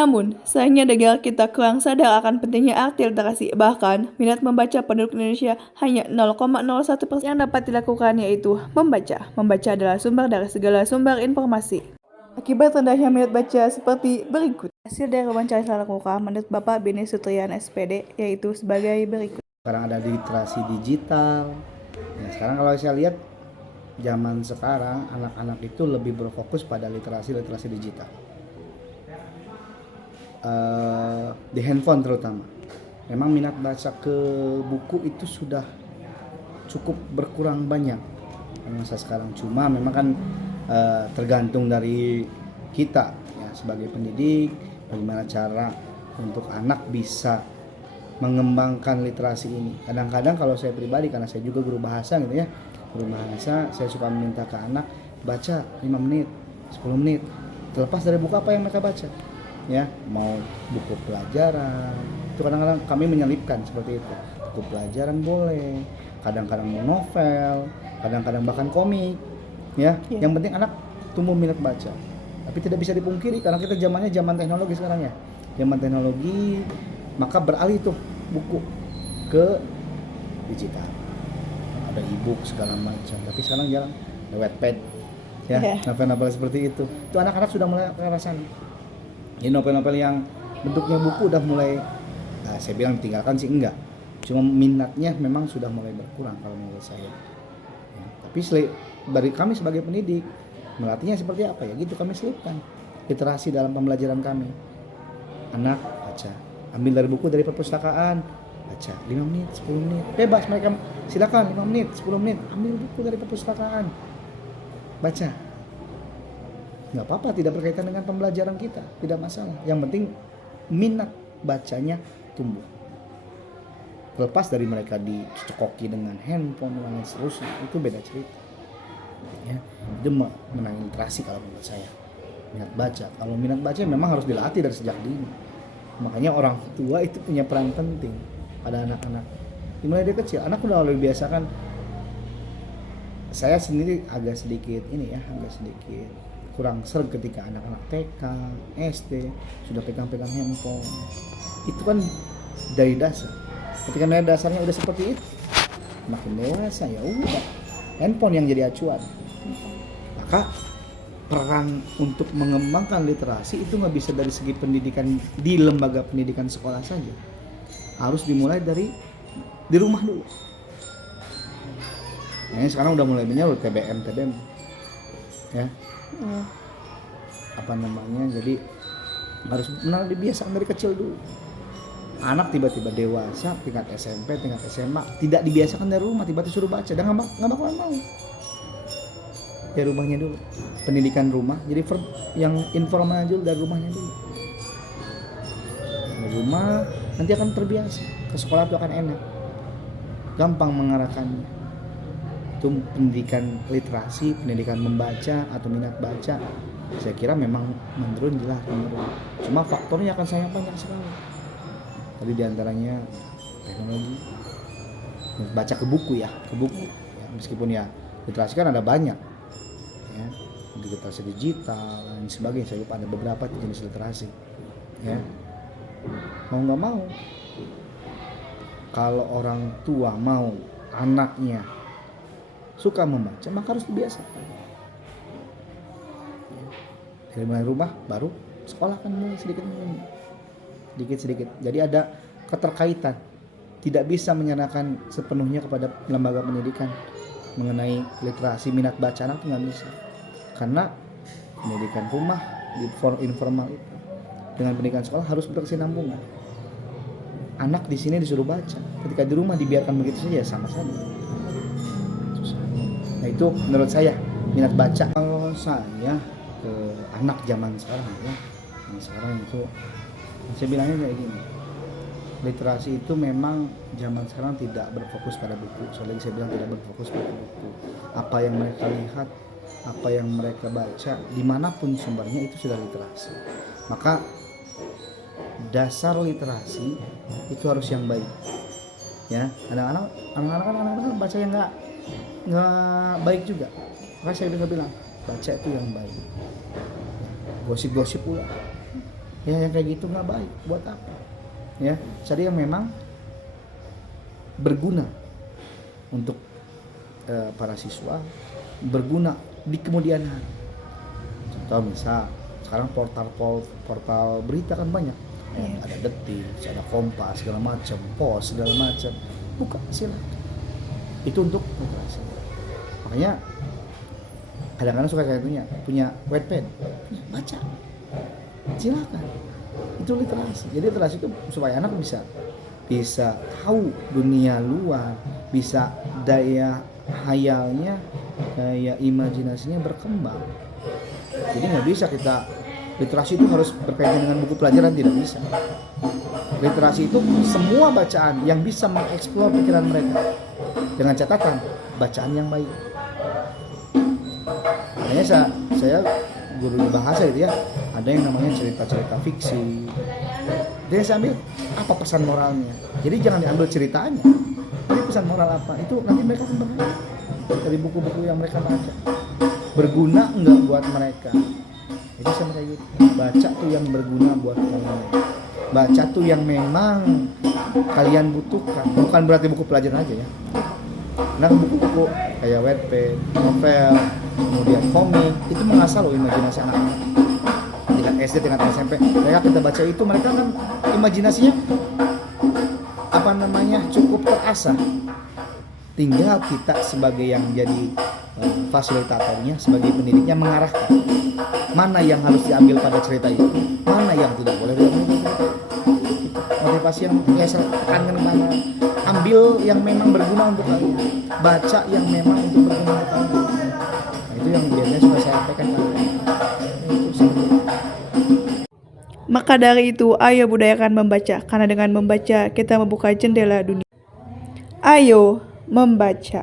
Namun, sayangnya negara kita kurang sadar akan pentingnya arti literasi. Bahkan, minat membaca penduduk Indonesia hanya 0,01% yang dapat dilakukan, yaitu membaca. Membaca adalah sumber dari segala sumber informasi. Akibat rendahnya minat baca seperti berikut. Hasil dari wawancara saya lakukan menurut Bapak Beni Sutrian SPD, yaitu sebagai berikut. Sekarang ada literasi digital. Nah, sekarang kalau saya lihat zaman sekarang anak-anak itu lebih berfokus pada literasi digital. Di handphone terutama. Memang minat baca ke buku itu sudah cukup berkurang banyak masa sekarang. Cuma memang kan tergantung dari kita ya sebagai pendidik, bagaimana cara untuk anak bisa mengembangkan literasi ini. Kadang-kadang kalau saya pribadi, karena saya juga guru bahasa gitu ya, guru bahasa, saya suka meminta ke anak baca 5 menit, 10 menit, terlepas dari buku apa yang mereka baca ya, mau buku pelajaran itu kadang-kadang kami menyelipkan seperti itu, buku pelajaran boleh, kadang-kadang mau novel, kadang-kadang bahkan komik ya. Yang penting anak tumbuh minat baca. Tapi tidak bisa dipungkiri karena kita zamannya zaman teknologi sekarang ya, zaman teknologi, maka beralih tuh buku ke digital, ada e-book segala macam. Tapi sekarang jarang, ada Wattpad ya, novel-novel seperti itu anak-anak sudah mulai kerasan. Jadi novel-novel yang bentuknya buku udah mulai, saya bilang ditinggalkan sih enggak, cuma minatnya memang sudah mulai berkurang kalau menurut saya ya. Tapi dari kami sebagai pendidik melatihnya seperti apa ya gitu, kami selipkan literasi dalam pembelajaran kami. Anak baca, ambil dari buku, dari perpustakaan, baca 5 menit, 10 menit, bebas mereka, silakan 5 menit, 10 menit, ambil buku dari perpustakaan, baca. Nggak apa-apa, tidak berkaitan dengan pembelajaran kita, tidak masalah. Yang penting minat bacanya tumbuh. Lepas dari mereka dicokoki dengan handphone dan seterusnya, itu beda cerita ya. Itu menang literasi kalau menurut saya, minat baca. Kalau minat baca memang harus dilatih dari sejak dini. Makanya orang tua itu punya peran penting pada anak-anak. Dimulai dari kecil, anak udah lebih biasa kan. Saya sendiri agak sedikit kurang serg ketika anak-anak TK, SD sudah pegang-pegang handphone. Itu kan dari dasar. Ketika dari dasarnya udah seperti itu, makin dewasa ya udah handphone yang jadi acuan. Maka peran untuk mengembangkan literasi itu nggak bisa dari segi pendidikan di lembaga pendidikan sekolah saja, harus dimulai dari di rumah dulu. Nah, ini sekarang udah mulai menyalur TBM ya, apa namanya, jadi harus benar dibiasakan dari kecil dulu. Anak tiba-tiba dewasa tingkat SMP, tingkat SMA tidak dibiasakan dari rumah, tiba-tiba suruh baca, dan nggak bakalan mau. Dari rumahnya dulu, pendidikan rumah, jadi yang informal dulu, dari rumahnya dulu. Dari rumah nanti akan terbiasa, ke sekolah itu akan enak, gampang mengarahkannya. Itu pendidikan literasi, pendidikan membaca atau minat baca, saya kira memang menurun, jelas menurun. Cuma faktornya akan sangat banyak sekali. Tadi diantaranya teknologi, baca ke buku ya. Ya, meskipun ya literasi kan ada banyak ya, literasi digital dan sebagainya. Saya lupa ada beberapa jenis literasi ya. Mau nggak mau, kalau orang tua mau anaknya suka membaca, maka harus dibiasakan. Dari mulai rumah, baru sekolah kan mulai sedikit. Jadi ada keterkaitan. Tidak bisa menyerahkan sepenuhnya kepada lembaga pendidikan mengenai literasi minat baca anak, itu nggak bisa. Karena pendidikan rumah di informal itu dengan pendidikan sekolah harus berkesinambungan. Anak di sini disuruh baca, ketika di rumah dibiarkan begitu saja, sama saja. Nah itu menurut saya minat baca. Kalau saya ke anak zaman sekarang ya, yang sekarang itu saya bilangnya kayak gini, literasi itu memang zaman sekarang tidak berfokus pada buku. Soalnya saya bilang tidak berfokus pada buku. Apa yang mereka lihat, apa yang mereka baca, dimanapun sumbernya itu sudah literasi. Maka dasar literasi itu harus yang baik. Ya, anak-anak baca yang nggak baik juga. Maka saya bilang baca itu yang baik. Gosip-gosip pula Ya yang kayak gitu nggak baik, buat apa? Ya, cari yang memang berguna untuk para siswa, berguna di kemudian hari. Contoh misal sekarang portal berita kan banyak. Ada Detik, ada Kompas segala macam, Pos segala macam. Buka silakan. Itu untuk literasi. Makanya kadang-kadang suka saya punya Wattpad, baca. Silakan. Itu literasi. Jadi literasi itu supaya anak bisa tahu dunia luar, bisa daya hayalnya, daya imajinasinya berkembang. Jadi nggak bisa kita literasi itu harus berkaitan dengan buku pelajaran, tidak bisa. Literasi itu semua bacaan yang bisa mengeksplor pikiran mereka, dengan catatan bacaan yang baik. Makanya saya guru bahasa itu ya, ada yang namanya cerita-cerita fiksi. Jadi saya ambil apa pesan moralnya. Jadi jangan diambil ceritanya. Jadi pesan moral apa? Itu nanti mereka akan baca dari buku-buku yang mereka baca. Berguna enggak buat mereka? Jadi sama kayak gitu. Baca tuh yang berguna buat kalian. Baca tuh yang memang kalian butuhkan. Bukan berarti buku pelajaran aja ya. Nah buku-buku kayak Wattpad, novel, kemudian komik, itu mengasah loh imajinasi anak-anak. Tingkat SD, tingkat SMP, mereka kita baca itu, mereka kan imajinasinya cukup terasah. Tinggal kita sebagai yang jadi fasilitatornya, sebagai pendidiknya mengarahkan mana yang harus diambil pada cerita itu, mana yang tidak boleh diambil pada cerita itu. Motivasi yang saya tekankan mana, ambil yang memang berguna untuk kalian, baca yang memang untuk berguna untuk kalian. Nah, itu yang biasanya sudah saya sampaikan Maka dari itu, ayo budayakan membaca, karena dengan membaca kita membuka jendela dunia. Ayo membaca.